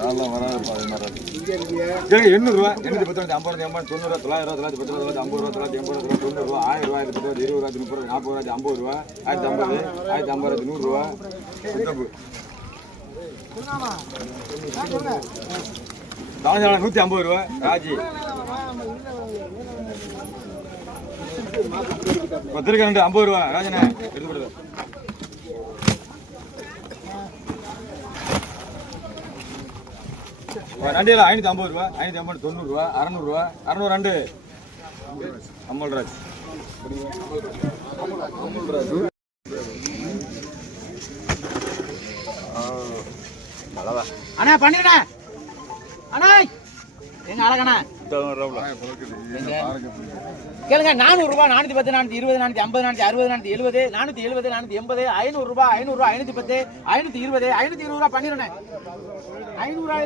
அதெல்லாம் வராதுப்பா அது மாதிரி. சரி 800 810 50 80 90 900 910 950 980 90 90 1000 1020 20 30 40 50 ரூபா 1050 1050 100 ரூபா சித்தப்பு தானே 150 ரூபா ராஜி பத்திரிக்கை 50 ரூபா ராஜனே எடுத்து கொடுங்க. நண்டியில் 550 ரூபா 550 90 ரூபா 600 ரூபா 602 அம்மல்ராஜ் அண்ணா பண்ணிடுண்ணா அண்ணா எங்க அழகண்ணா கேளுங்க 400 ரூபாய் 410 420 450 460 470 470 480 500 ரூபாய் 500 ரூபாய் 510 520 520 ரூபாய் பண்ணிடுறேன் 500 ரூபாய்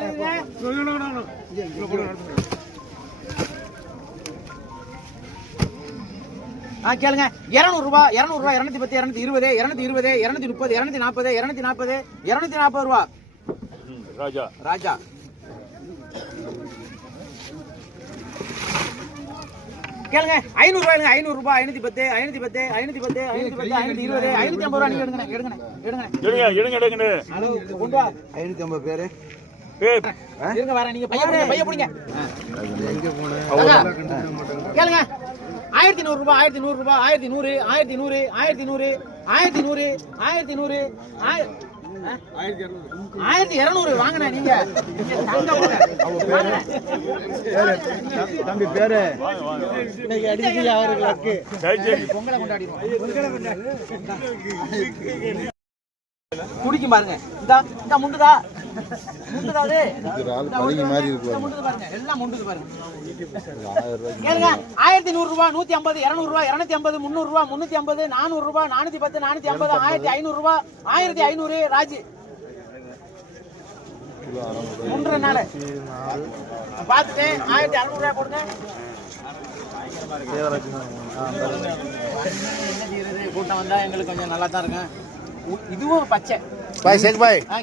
கேளுங்க 200 ரூபாய் 210 220 220 230 240 240 240 ரூபாய் ராஜா ராஜா கேளுங்க 500 ரூபாய் 500 ரூபாய் 510 510 510 510 520 550 ரூபாய் நீங்க எடுங்க எடுங்க ஹலோ கொண்டு வா 550 பேரு இருங்க வரேன் நீங்க பைய புடிங்க எங்க போன கேளுங்க 1100 ரூபாய் 1100 ரூபாய் 1100 1100 1100 1100 1100 1200 வாங்கின நீங்க தம்பி பேரு பொங்கலை கொண்டாடிடுவோம் குடிக்கும் பாருங்க இந்த முண்டுதா அது முண்டுது பாருங்க எல்லாம் முண்டுது பாருங்க கேளுங்க 1100 ரூபாய் 150 200 ரூபாய் 250 300 ரூபாய் 350 400 ரூபாய் 410 450 1500 ரூபாய் 1500 ராஜி 3 நாள் பார்த்துட்டு 1600 ரூபாய் கொடுங்க. கூட்டம் வந்தா எங்களுக்கு கொஞ்சம் நல்லா தான் இருக்கும். இதுவும் பச்சை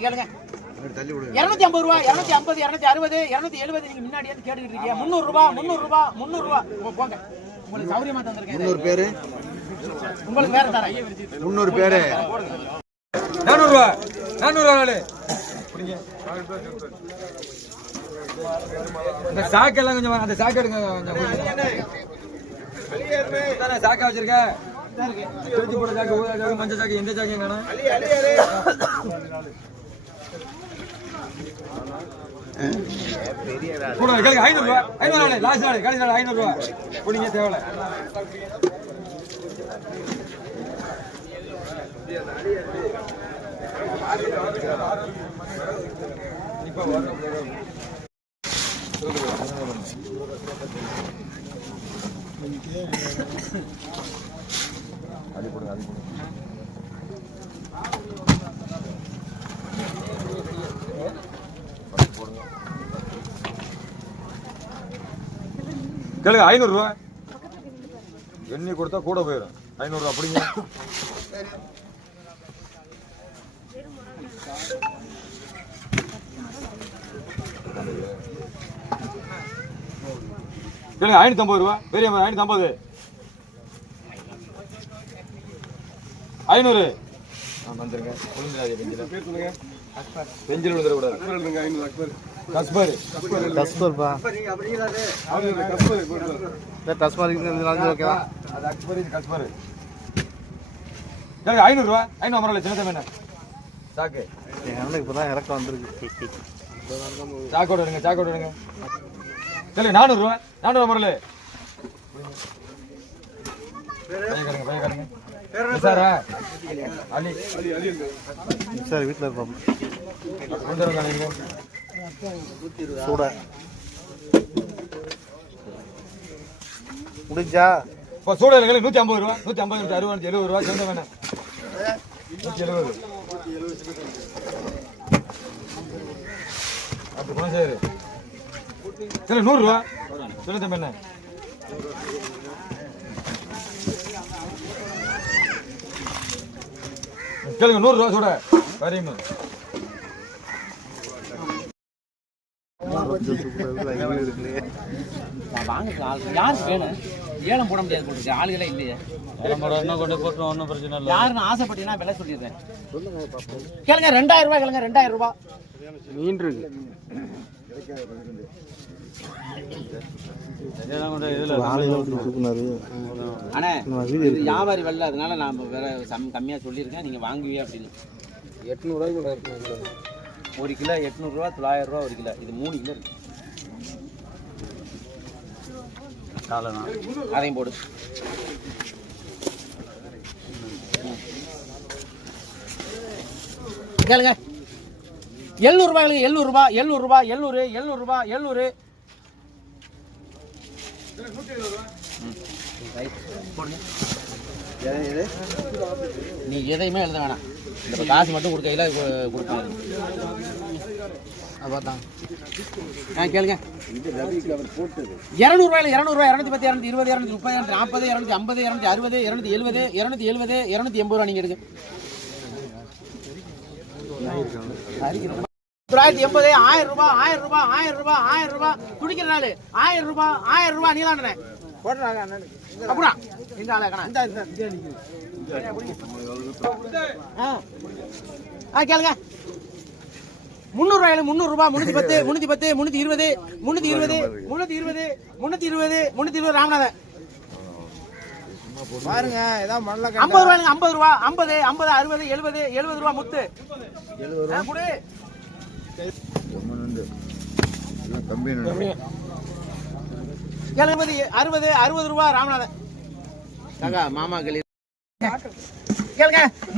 கேளுங்க 250 ரூபாய் 250 260 270 நீங்க முன்னாடி வந்து கேட்டுக்கிட்டு இருக்கீங்க 300 ரூபாய் 300 ரூபாய் 300 ரூபாய் போங்க உங்களுக்கு சௌரியமா தந்திருக்கேன் 300 பேரு உங்களுக்கு வேற தரேன் 300 பேரு 400 ரூபாய் 400 ரூபாய் புடிங்க. இந்த சாக்கெல்லாம் கொஞ்சம் அந்த சாக்கு எடுங்க கொஞ்சம் சாக்கா வச்சிருக்க தூக்கி போட சாக்கு ஊதா சாக்கு மஞ்சள் சாக்கு எந்த சாக்கு வேணும் கூட கேளுங்க 500 ரூபாய் 500 ரூபாய் லாஸ்ட் நாள் கடைசி நாள் 500 ரூபாய் புடிங்க தேவல இப்ப அடி போடுங்க கேளுங்க 500 ரூபாய் எண்ணி கொடுத்தா கூட போயிடும் 500 ரூபாய் அப்படிங்க கேளுங்க 550 ரூபாய் பெரிய 550 500 வந்துருங்க பெஞ்சில் விழுந்துட கூடாது ஐநூறு ரூபா 500 சின்ன என்ன சாக்கு இப்பதான் இறக்கம் வந்திருக்கு சாக்கோட எடுங்க 400 ரூபா 400 முரளி பையக்காரங்க சாரா அலி சார் வீட்டில் இருப்பாங்க சூட முடிஞ்சா இப்போ சூட 150 ரூபா 150 60 70 ரூபா சொந்த வேணாம் 170 அப்படி போன சார் சரி 100 ரூபா சொல்லுங்க தம்பி என்ன கேளுங்க 100 ரூபா சூட வரையும் நான் வாங்க யாருக்கு வேணும்? ஏலம் போட முடியாது போட்டு ஆளுகளே இல்லையே. கொண்டு போட்டு ஒன்றும் பிரச்சனை இல்லை. யாருன்னு ஆசைப்பட்டீங்கன்னா விலை சொல்லிடுறேன். கேளுங்க 2000 ரூபாய் கேளுங்க 2000 ரூபாய். மீன் இருக்கு. அண்ணே இது வியாபாரி வரல, அதனால நான் வேற கம்மியா சொல்லியிருக்கேன். நீங்க வாங்குவீங்க அப்படின்னு. 800 ஒரு கிலோ 800 ரூபா, 900 ரூபா ஒரு கிலோ. இது 3 கிலோ இருக்கு. அதையும் போடு. கேளுங்க 700 ரூபாய், 700 ரூபாய், 700 ரூபாய், 700, 700 ரூபாய், 700. நீ எதையுமே எழுத வேணாம், இந்த காசு மட்டும் கொடுக்கையில கொடுப்பாங்க. கேளுங்க 200 ரூபாயில 200 ரூபாய், 210, 220, 230, 240, 250, 260, 270, 270, 280 ரூபா நீங்க எடுங்க. 980, 1000 ரூபாய், 1000 ரூபாய், 1000 ரூபாய், 1000 ரூபாய். துடிக்கிற நாள் 1000 ரூபாய், 1000 ரூபாய். நீலாண்டனே போடுறாங்க அப்படியா? இந்த ஆளே கணா கேளுங்க 300 ரூபாய், 300 ரூபாய், 310, 310, 320, 320, 320, 320, 320. ராமநாதன் பாருங்க ஏதாவது மணல 50 ரூபாய், 50 ரூபாய், 50, 50, 60, 70, 70 ரூபாய் முத்து. 70 கொடு. கேளுங்க 60, 60 ரூபாய். ராமநாதன் காக்கா மாமா கேளுங்க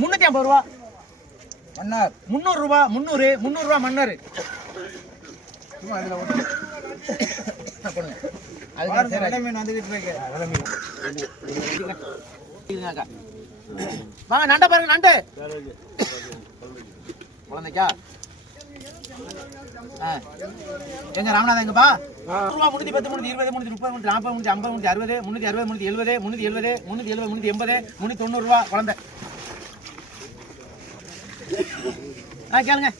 350 ரூபாய் மன்னர். 300 ரூபாய், 300, 300 ரூபாய் மன்னர். வாங்க நண்டை பாருங்க, நண்டு குழந்தைக்கா எங்க ராமநாதன் எங்கப்பா? 310, 320, 330, 340, 350, 360, 360, 370, 370, 370, 380 ரூபா குழந்தை. கேளுங்க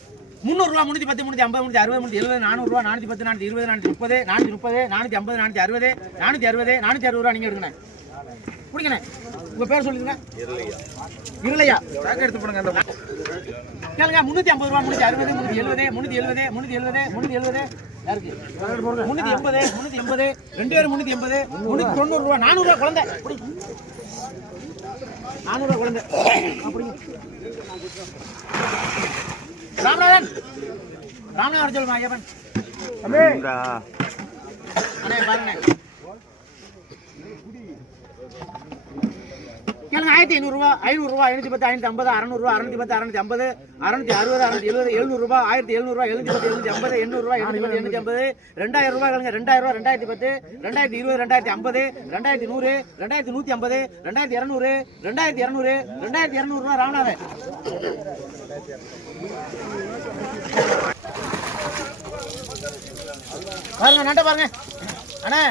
300 ரூபா, 310, 350, 360, 370, 400 ரூபா, 410, 420, 430, 430, 450, 460, 460, 460 ரூபா நீங்க எடுக்கணும். குடிக்கணே உங்க பேர் சொல்லுங்க. இல்லையா எடுத்து போடுங்க. கேளுங்க 350 ரூபா, 360, 370, 370, 370, 370 யாருக்கு 380, 380, 2 பேரும் 380, 390 ரூபா. 400 ரூபா குழந்தை. 400 ரூபா குழந்தை. ராமநாதன் ராமநாதன் சொல்லுமா ஐயப்பன் அண்ணே பாருங்க. கேளுங்க 1500 ரூபா, 500 ரூபா, 510, 550, 600 ரூபா, 610, 650, 660, 670, 700 ரூபா, 1700 ரூபா, 710, 750, 800 ரூபா, 850, 850, 2000 ரூபா. கேளுங்க 2000 ரூபா, 2010, 2020, 2050, 2100, 2150, 2200, 2200, 2200 ரூபா. ராமநாதன் பாருங்க நண்டை பாருங்க அண்ணே,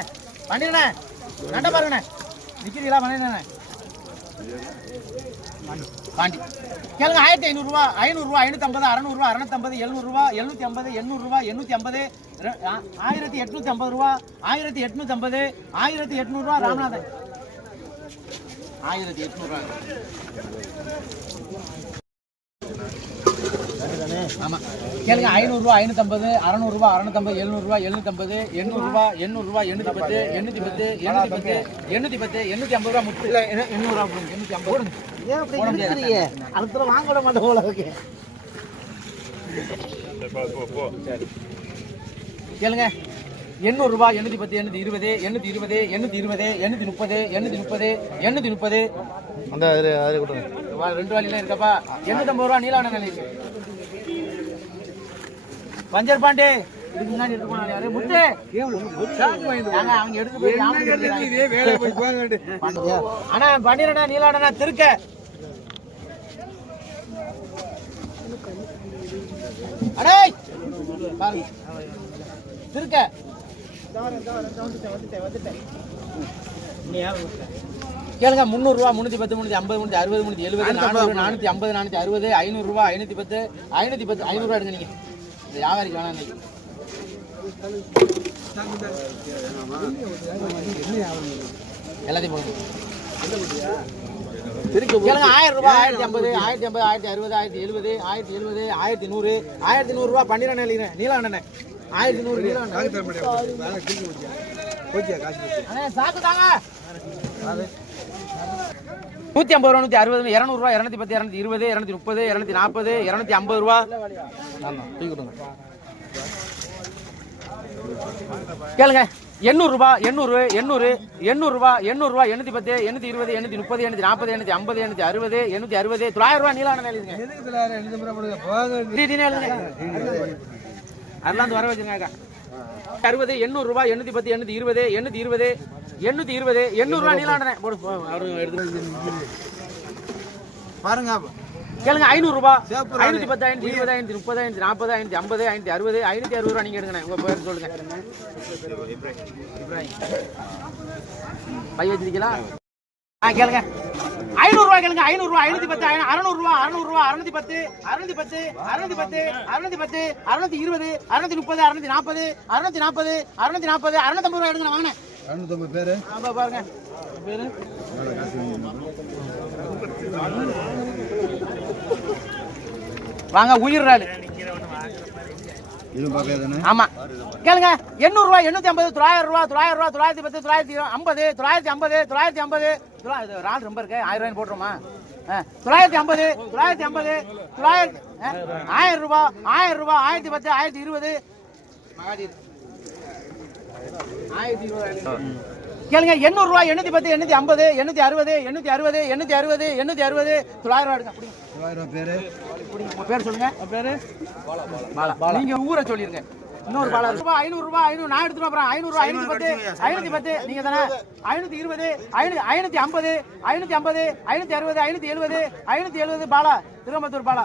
பண்ணிடுண்ணே நண்டை பாருங்கண்ணே. நிக்கிறீங்களா? பண்ணிடுண்ணே பாண்டி. கேளுங்க 1500 ரூபா, 500 ரூபா, 550, 600 ரூபா, 650, 700 ரூபா, 750, 800 ரூபா, 850, 1850 ரூபா, 1850, 1800 ரூபா. ராமநாதன் 1800 ரூபா. ஆமா கேளுங்க 500 ரூபா, 550, 600 ரூபா, 650, 700 ரூபா, 750, 800 ரூபா, 800 ரூபா, 810, 810, 810, 810, 850 ரூபா முத்து. இல்ல 800 ரூபா 850 போடுங்க. ஏன் அப்படி நிறுத்துறீங்க? அடுத்த வாங்க விட மாட்டேன் போல இருக்கு. சரி கேளுங்க 800 ரூபா, 810, 820, 820, 820, 830, 830, 830. அந்த அது கொடுங்க. 2 வாலில இருக்கப்பா. 850 ரூபா நீலான நிலை இருக்கு. பஞ்சர் பாண்டே இதுக்கு முன்னாடி எடுத்து போனாங்க யாரு? முத்து அவங்க எடுத்து போய் இதே வேலை போய் போங்க. அண்ணா பண்ணிரடா நீலாடனா திருக்க. அடே பாருங்க திருக்க. கேளுங்க 300 ரூபா, 310, 350, 360, 370, 400, 450, 460, 500 ரூபா, 510, 510, 500 ரூபா எடுங்க. நீங்க இந்த வியாபாரிக்கு வேணாம் இன்னைக்கு. எல்லாத்தையும் போடுங்க. கேளுங்க 1000 ரூபாய் 1050 1050 1060 1070 1070 1100 1100 ரூபாய் 12 எழுதுறேன் நீல அண்ணன் 1100 நீல அண்ணன் அண்ணே சாக்கு தாங்க 150 ரூபா 160 200 ரூபா 210 220 230 240 250 ரூபா ஆமா டீ கொடுங்க கேளுங்க 800 ரூபாய் 800 800 800 ரூபாய் 800 ரூபாய் 810 820 830 840 850 860 860 900 ரூபாய் நீலான எழுதுங்க அதெல்லாம் வர வச்சுங்க 60 800 ரூபாய் 810 820 820 820 800 ரூபாய் நீலான போடு அவரு எடுத்து பாருங்க கேளுங்க 500 ரூபாய் 510 520 530 540 550 560 560 ரூபாய் நீங்க எடுங்க உங்க பேர் சொல்லுங்க இப்ராஹிம் பை வச்சிருக்கீங்களா கேளுங்க 500 ரூபாய் கேளுங்க 500 ரூபாய் 510 600 ரூபாய் 600 ரூபாய் 610 610 610 610 620 630 640 640 640 650 ரூபாய் எடுங்க வாங்க 650 பேரு ஆமா பாருங்க பேரு வாங்க உயிர்றாரு இது பாக்காதானே ஆமா கேளுங்க 800 ரூபாய் 850 900 ரூபாய் 900 ரூபாய் 910 950 950 ரால் ரொம்ப இருக்கு 1000 ரூபாய் போடுறோமா 950 950 1000 ரூபாய் 1000 ரூபாய் 1010 1020 மகாதீர் 1020 கேளுங்க 800 ரூபாய் 810 850 860 860 860 860 900 ரூபாய் எடுங்க 900 பேரு உங்க பேர் சொல்லுங்க பேரு பாலா நீங்க ஊரை சொல்லிருங்க இன்னொரு பாலா ரூபாய் 500 ரூபாய் 500 நான் எடுத்துட்டு அப்புறம் 500 ரூபாய் 510 510 நீங்க தானே 520 550 550 560 570 570 பாலா திரும்பத்தூர் பாலா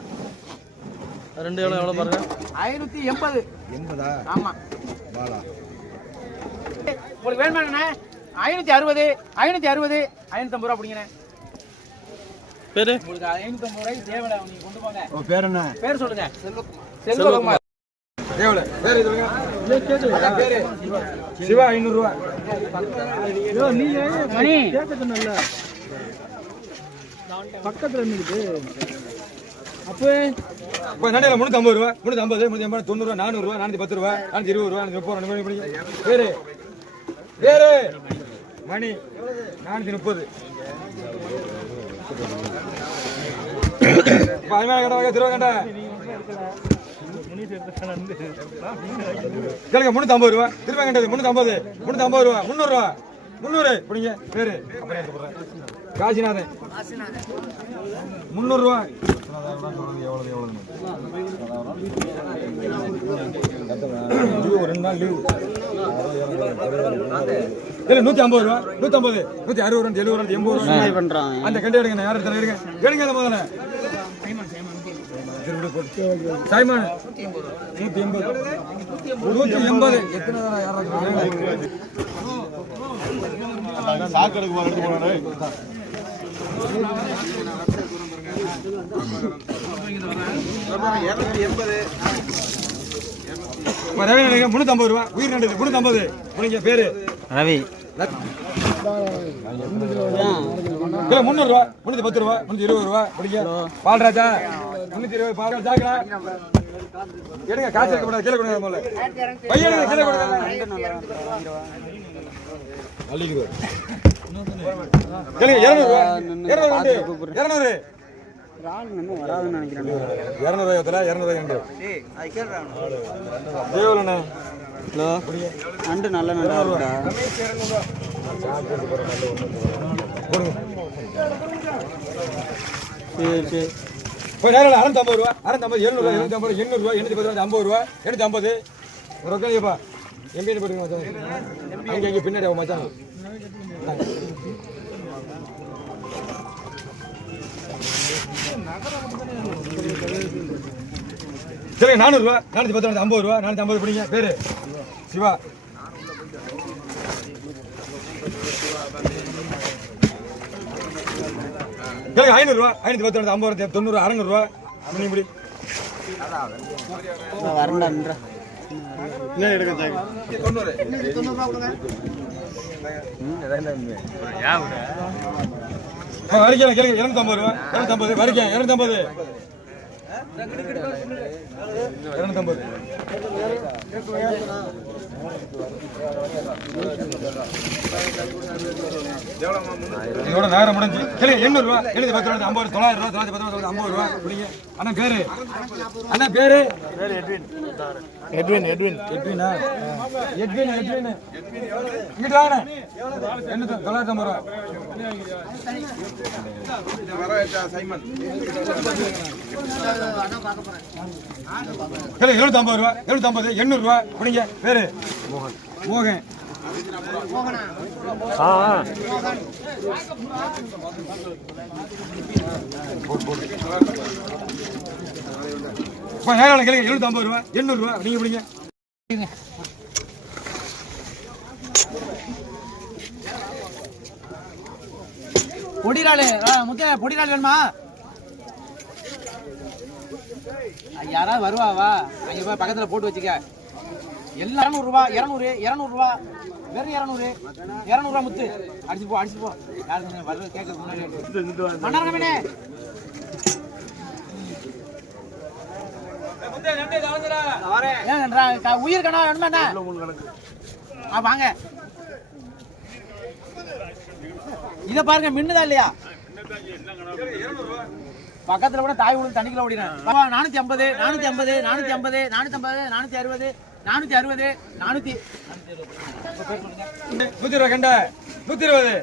ரெண்டு எவ்வளவு பாருங்க 580 80 ஆமா பாலா உங்களுக்கு வேணுமாண்ணே 560 560 550 ரூபாய் அப்படிங்கண்ணே பேரு உங்களுக்கு 550 ரூபாய் தேவலை நீங்க கொண்டு போங்க உன் பேர் என்ன பேர் சொல்லுங்க செல்வகுமார் தேவலை பேரு சொல்லுங்க பேரு சிவா 500 ரூபாய் நீங்க மணி கேட்க சொன்னல பக்கத்துல நிக்குது அப்போ இப்போ நடையில 350 ரூபாய் 350 380 90 ரூபாய் 400 ரூபாய் 410 ரூபாய் 420 ரூபாய் 430 ரூபாய் பேரு பேரு மணி 430 திருவங்கண்டா கேளுங்க 350 ரூபாய் திருவங்கண்டது 350 350 ரூபாய் 300 ரூபாய் 300 பிடிங்க பேரு காசிநாதன் 300 ரூபாய் ஒரு 2 நாள் லீவு 150 ரூபாய் 150 160 70 80 பண்றான் அந்த கண்டி எடுங்க யார் எடுத்தாலும் எடுங்க எடுங்க அந்த முதல்ல சைமன் 180 எத்தனை யாராவது சாக்கடைக்கு எடுத்து போனாரு ரவி 350 ரூபாய் உயிர் நண்டது 350 உனக்கு பேரு ரவி 300 ரூபாய் 310 ரூபாய் 320 ரூபாய் பிடிக்க பால்ராஜா 320 பால் சாக்கடா எடுங்க காசு இருக்க கூடாது கீழே கொடுங்க முதல்ல பையன் கீழே கொடுங்க அள்ளிக்கு கேளுங்க 200 ரூபாய் 200 வராதுன்னு நினைக்கிறேன் 200 ரூபாய் 200 ரூபாய் தேவலண்ணே ஹலோ நண்டு நல்ல நண்டா இருக்குடா சரி சரி இப்போ நேரில் 650 ரூபா 650 700 750 800 ரூபா 810 ரூபா 50 ரூபா 850 ஒரு ரொக்கையப்பா எம்பின்னு போட்டுருங்க மச்சான் அங்கே இங்கே பின்னாடி மச்சான் சரி 400 ரூபா 410 50 ரூபா 450 பிடிங்க பேரு சிவா கேளுங்க 500 ரூபா 510 50 90 600 ரூபா முடி வரண்டான்றா வரைக்கும் கேளுங்க 250 ரூபா 250 வரைக்கும் 250 இதோட நேரம் முடிஞ்சு கேளுங்க 800 ரூபா 710 ரூபா 50 900 ரூபா 910 50 ரூபா புடிங்க அண்ணா பேரு எட்வின் இங்கிட்டு வாங்க என்ன 950 ரூபா கேளுங்க 750 ரூபா 750 800 ரூபா புடிங்க பேரு மோகன் நேரம் கேளுங்க 750 ரூபா 800 ரூபா நீங்க பிடிங்க பொடிராளு முக்கிய பொடிராள் வேணுமா யாராவது வருவாவா அங்க போய் பக்கத்துல போட்டு வச்சுக்க எல்லாம் 200 ரூபா 200 ரூபா வெறும் 200 ரூபா முத்து அடிச்சு போ யாருக்கு வர்றது கேட்கறதுக்கு முன்னாடி மன்னரங்கமே உயிர் கணா வேணுமா வாங்க இத பாருங்க மின்னுதா இல்லையா பக்கத்துல கூட தாய் உள்ள தண்ணிக்குள்ள ஓடினேன் 450 450 450 450 460 460 400 120 கண்ட 120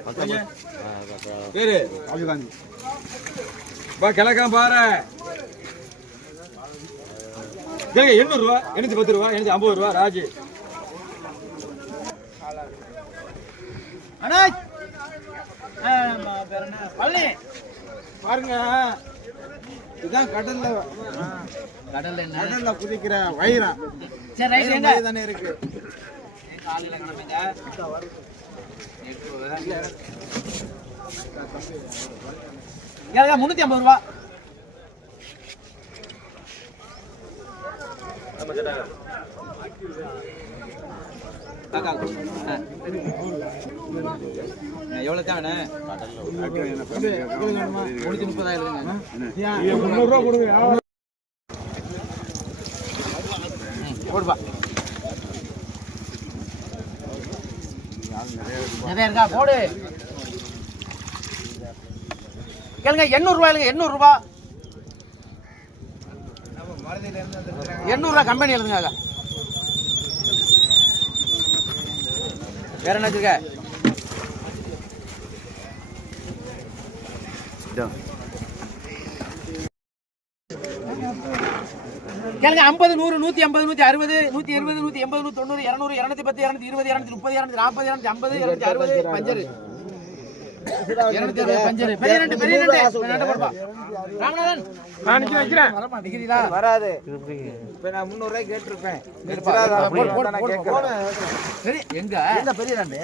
பேரு ராஜீவ் காந்தி பா கிழக்கம் பாரு 800 ரூபா 810 ரூபா 850 ரூபா ராஜி அண்ணா பழனி பாருங்க இதுதான் கடல்ல குதிக்கிற வைரம். சரி ரைட் எங்க தானே இருக்கு காலையில கிளம்பிங்க 350 ரூபா எவ்வளவு தான் 330,000 போடுப்பா நிறைய இருக்கா போடு கேளுங்க 800 ரூபாய் 800 ரூபாய் 800 ரூபாய் கம்பெனி எழுதுங்க வேற என்ன வச்சிருக்க கேளுங்க 50 100 150 160 170 180 190 200 210 220 230 240 250 260 பஞ்சர் 260 பஞ்சர் பெரிய நண்டு போடுப்பா ராமநாதன் நான் நிக்க வைக்கிறேன் டிகிரிடா வராது. இப்ப நான் 300 ரூபாய் கேட்டிருப்பேன். சரி எங்க பெரிய நண்டு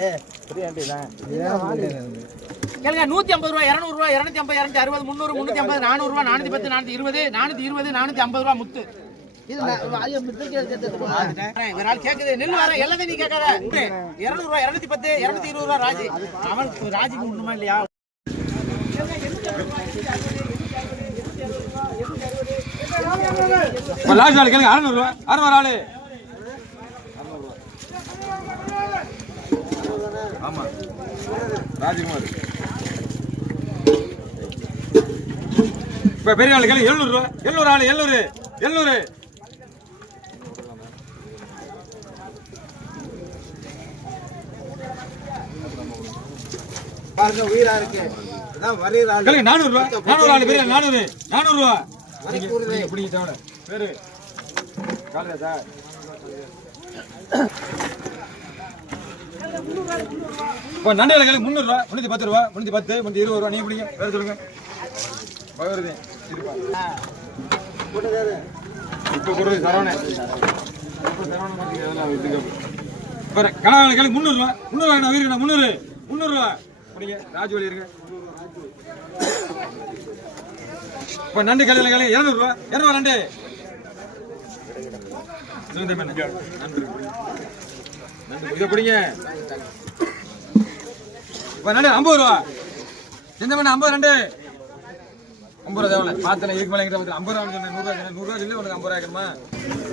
தான். கேளுங்க 150 ரூபாய் 200 ரூபாய் 250 260 300 350 400 ரூபாய் 410 420 450 ரூபாய் முத்து கேக்குது நெல் வர எல்லாத்தையும் நீ கேட்காத 200 ரூபாய் 210 220 ரூபாய் ராஜி அவன் ராஜிக்கு உண்மை இல்லையா லாஸ்ட் ஆளு கேளுங்க 600 ரூபா 600 ஆளு ஆமா ராஜ்குமார் இப்ப பெரிய ஆளு கேளுங்க 700 ரூபா 700 ஆளு 700 பாருங்க உயிரா இருக்கு. இதான் வரையற ஆளு. கேளுங்க 400 ரூபா 400 ஆளு பெரிய 400 ரூபா எப்படி தவளை பேரு காலையா சார் இப்போ நண்டையில கேளுங்க 300 ரூபா 310 ரூபா 310 320 ரூபா நீங்க பிடிங்க பேர் சொல்லுங்க பகவதி இருப்பா இப்போ கொடுறது சரவணே இப்போ சரவணன் மாத்திக்க அதெல்லாம் இதுங்க பாரு கலாவளை கேளுங்க 300 ரூபா 300 ரூபா வீரண்ணா 300 ரூபா பிடிங்க ராஜ்வலி இருங்க இப்போ நண்டு கேளுங்க 200 ரூபா 200 ரூபா நண்டு இதை பிடிங்க. இப்போ நண்டு 50 ரூபா. எந்த மணி 52 50 ரூபா தேவை. மாத்தல இதுக்கு மேலே 50 ரூபா சொன்னேன். 100 ரூபா இல்லை உனக்கு 50 ரூபா ஆகணுமா?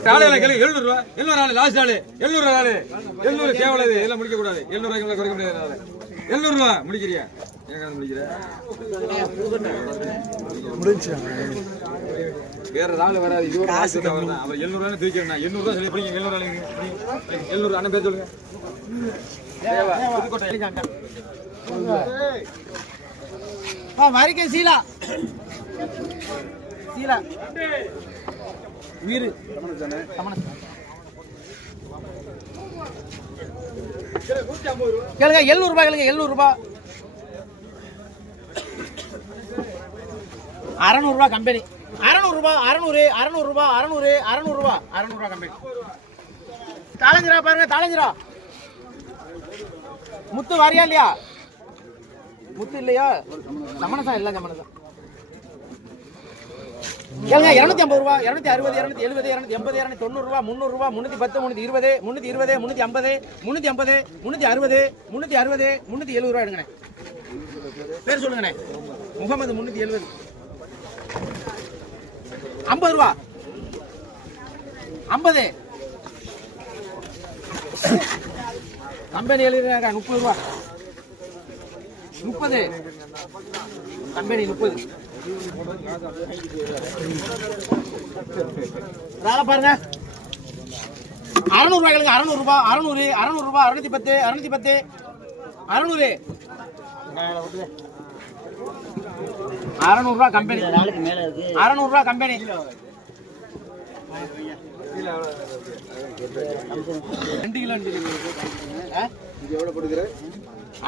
காலையில் கேள்வி 700 ரூபா. 700 ஆளு லாஸ்ட் ஆளு 700 ஆளு 700 தேவை. இதெல்லாம் முடிக்க கூடாது. 700 ரூபாய்க்கு குறைக்க முடியாது. 700 ரூபா முடிக்கிறியா? முடிஞ்சு வேற ஆள் வராது. இது ஒரு காசு தான். அவர் 700 ரூபாய் தூக்கிடுறா. 700 ரூபாய் சொல்லி பிடிங்க. 700 ரூபாய் 700 அண்ணன் பேர் சொல்லுங்க. வரிக்கை சீலா சீலா வீரு கேளுங்க 700 ரூபாய் கேளுங்க 700 ரூபாய் 600 ரூபாய் கம்பெனி 600 ரூபாய் 600 600 ரூபாய் 600 600 ரூபாய் 600 ரூபாய் கம்பெனி தாளஞ்சிரா பாருங்க தாளஞ்சிரா முத்து வாரியா இல்லையா முத்து இல்லையா சமணசா இல்ல சமணசா கேளுங்க 250 ரூபாய் 260 270 280 290 ரூபாய் 300 ரூபாய் 310 320 320 350 350 360 370 ரூபாய் எடுங்கண்ணே பேர் சொல்லுங்கண்ணே முகமது 370 50 ரூபாய் 50 கம்பெனி எழுதிருக்காங்க 30 ரூபாய் 30 கம்பெனி 30 பாருங்க 600 ரூபாய் 600 ரூபாய் 600 600 ரூபாய் 610 610 600 600 ரூபாய் கம்பெனி 600 ரூபாய் கம்பெனி 2 கிலோ இது எவ்வளவு கொடுக்குற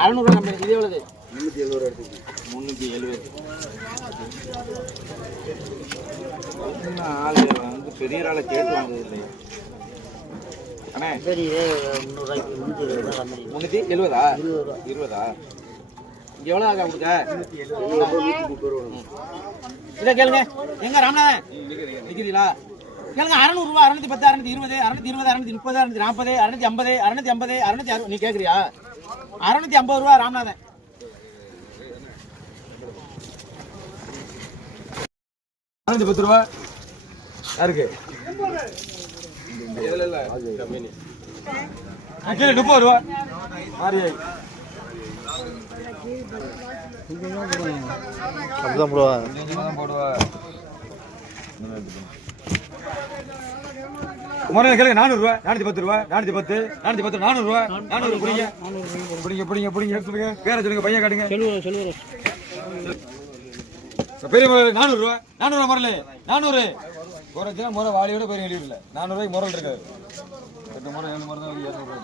600 ரூபாய் கம்பெனி இது எவ்வளவு 370 ஆளு வந்து பெரிய ஆளை கேட்டு வாங்குது இல்லையா அண்ணே சரி 370 20 இங்க எவ்வளவு ஆகா கொடுக்க இத கேளுங்க எங்க ராமநாதன் நிக்கிறீங்களா கேளுங்க 600 ரூபாய் 610 620 620 630 640 650 650 660 நீ கேக்குறியா 650 ரூபாய் ராமநாதன் 610 ரூபாய் யாருக்கு இதுல இல்ல கம்பெனி கீழே 30 ரூபாய் மாரியாய் அப்படிதான் போடுவா போடுவா முறையில் கேளுங்க 400 ரூபாய் 410 ரூபாய் 410 410 400 ரூபாய் 400 பிடிங்க பிடிங்க பிடிங்க பிடிங்க சொல்லுங்க பேரை சொல்லுங்க பையன் காட்டுங்க பெரிய முறையில் 400 ரூபாய் 400 ரூபாய் முறையில் 400 குறைச்சா முறை வாடியோட பெரிய வெளியூர் இல்லை 400 ரூபாய்க்கு முறை இருக்காது 8 முறை 7 முறை தான் 200 ரூபாய்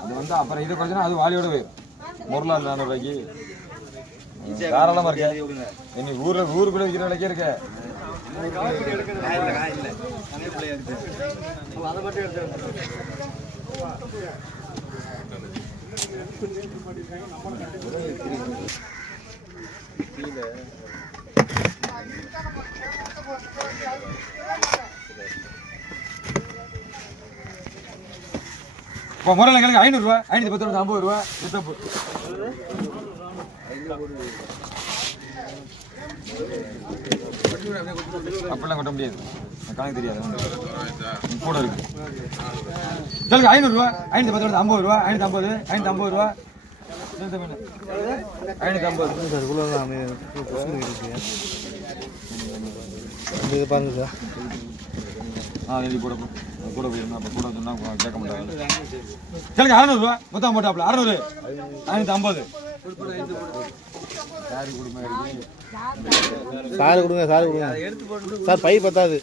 அது வந்து அப்புறம் இதை குறைச்சா அது வாடியோட போயிடும் முறையில் 400 ரூபாய்க்கு தாராளமாக இருக்கேன் இனி ஊருக்குள்ள விற்கிற விலைக்கே இருக்க இப்போ முறையில் கேளுங்க 500 ரூபாய் 510 50 ரூபாய் அப்படிலாம் கொட்ட முடியாது கணக்கு தெரியாது கூட இருக்கு சொல்லுங்க 500 ரூபாய் 510 50 ரூபாய் 550 550 ரூபாய் 550 பாருங்க சார் நெல்லி கூட கூட போயிருந்தா அப்போ கூட சொன்னா கேட்க மாட்டாங்க சொல்லுங்க 600 ரூபாய் மொத்தம் போட்டாப்ல 600 550 சாரு கொடுங்க சார் பை பத்தாது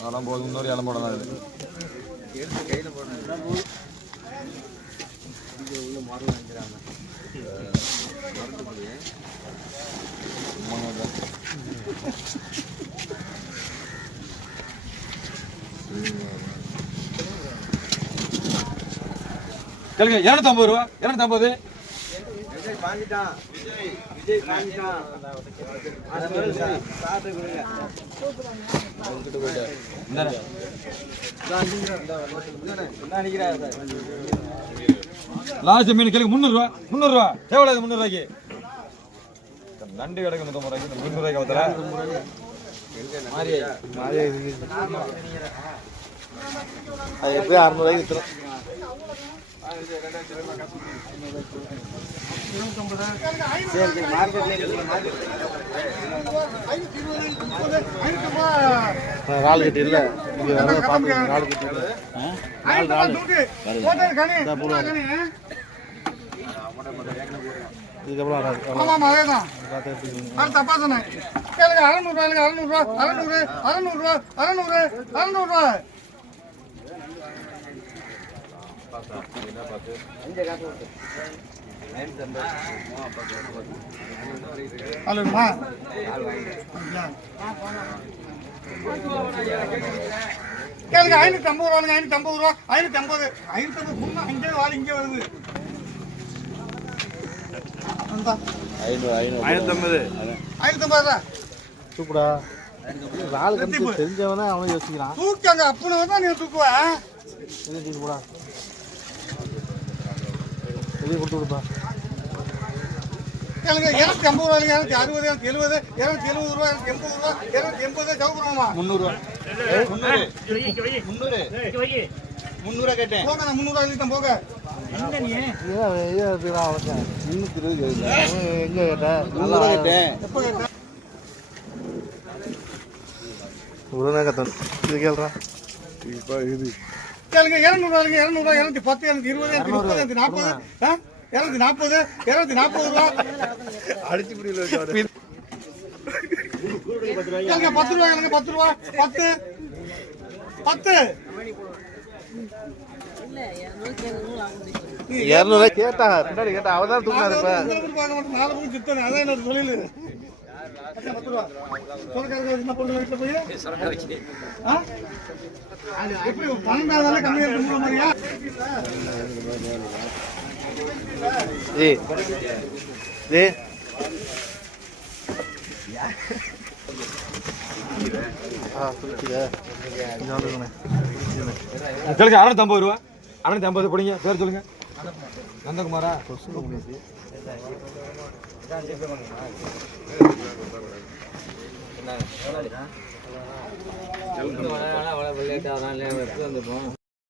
அதெல்லாம் போதும் இன்னொரு இடம் போடலாம் கேளுங்க 250 ரூபா 250 லாஸ்ட் மீன் கிலோ 300 ரூபா 300 ரூபா எவ்வளவு 300 ரூபாய்க்கு நண்டு கிடக்கு 150 ரூபாய்க்கு 300 ரூபாய்க்கு அவத்தல அது எப்படியும் 600 ரூபாய்க்கு வித்துரும். ரால் கட்டி இல்ல இங்க வர பாத்து ரால் கட்டி இல்ல ரால் இதுக்கப்புறம் வராது. ஆமாம் அதேதான் அது தப்பா சொன்னேன். கேளுங்க 600 ரூபா 600 அலுமா கேளுங்க 550 ரூபாங்க 550 ரூபா 550 550 அங்கே வாழ இங்கே வருது 550 சூப்பரா ரால் கட்டி தெரிஞ்சவனே அவனே யோசிக்கிறான். தூக்காங்க அப்பனை தான் நீ தூக்குவ என்ன தூக்குடா வெளியே கொடுத்து கொடுப்பா. கேளுங்க 250 ரூபாய்ங்க 260 270 270 ரூபா 280 ரூபா 280 சவுக்குறோமா 300 ரூபா 300 கேட்டேன். போங்க நான் 300 ரூபாய்க்கு தான் போக எங்க கேட்டேன் நல்லா கேட்டேன் எப்போ கேட்டேன் உடனே கத்தன் இது கேள்றா இப்போ இது கேளுங்க 200 ரூபாய்ங்க 200 ரூபா 210 220 230 240 ரூபா அடிச்சு புரியல. கேளுங்க 10 ரூபா கேளுங்க 10 ரூபா 10 200 கேட்டா பின்னாடி கேட்டா அவதான் தூக்கினாரு. இப்ப 4 பக்கம் சித்தன அதான் என்னோட தொழில். 10 ரூபா சொலக்காரங்க என்ன பொண்ணு வீட்டுல போய் எப்படி 12 கம்மியா இருக்க மாதிரியா ஏய் ஏய் சுத்திடே கிழக்கு 650 ரூபா 650 போடுங்க. பேர் சொல்லுங்க. நந்தகுமாரா என்ன